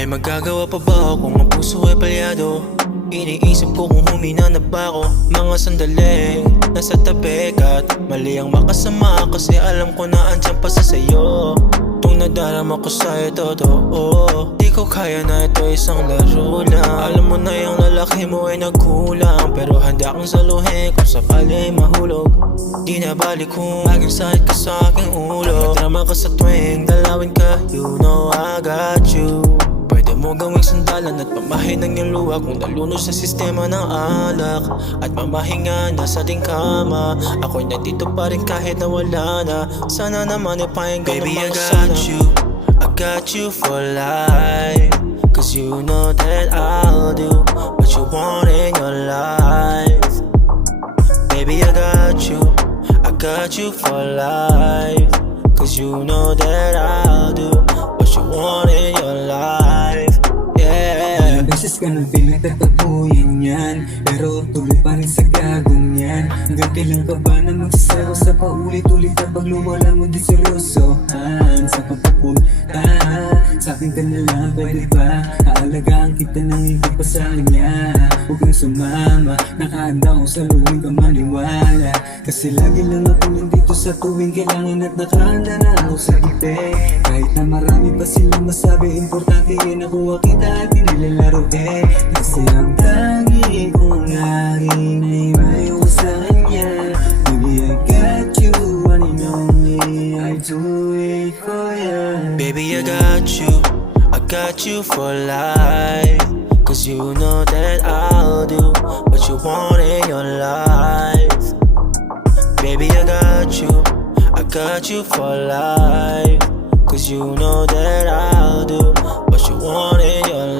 May magagawa pa ba ako kung ang puso ay palyado? Iniisip ko kung humina na ba ako. Mga sandaling nasa tabi ka't mali ang makasama, kasi alam ko na andyan pa sa sayo. Tung nadarama ko sa'yo totoo, di ko kaya na ito isang laro lang. Alam mo na yung lalaki mo ay nagkulang, pero handa kang saluhin kung sakali mahulog. Di na balik kung laging sakit ka sa aking ulo. Magdrama ka sa tuwing dalawin ka, you know I got you. Pwede mo gawing sandalan at pamahin ng iyong luha kung nalunod sa sistema ng alak at mamahinga na sa ating kama. Ako'y nandito pa rin kahit na wala na. Sana naman ipahinggan ng mga sana. Baby, I got you for life, cause you know that I'll do what you want in your life. Baby, I got you for life, cause you know that I'll do what you want in your life. Yeah. Ilang beses ka nang pinagtatapuyan yan, pero tuloy pa rin sa gagong yan. Hanggang kailan ka ba na magsasawa sa paulit-ulit na pagluwala mo di seryosohan? Sa pagpupunta sa'kin ka na lang, pwede ba? Aalagaan kita nang hindi pa sa kanya. Huwag kang sumama, nakahanda ko sa luwing ka maniwala. Kasi lagi lang ako nandito sa tuwing kailangan at nakahanda na ako sa gipe. Kahit na marami pa silang masabi, importante yan nakuha kita at inilalaro eh. Kasi ang tangi kong akin ay mayo ko sa kanya. Baby, I got you, one and only, I do it for ya. Baby, I got you for life, cause you know that I'll do what you want in your life. Baby, I got you for life, cause you know that I'll do what you want in your life.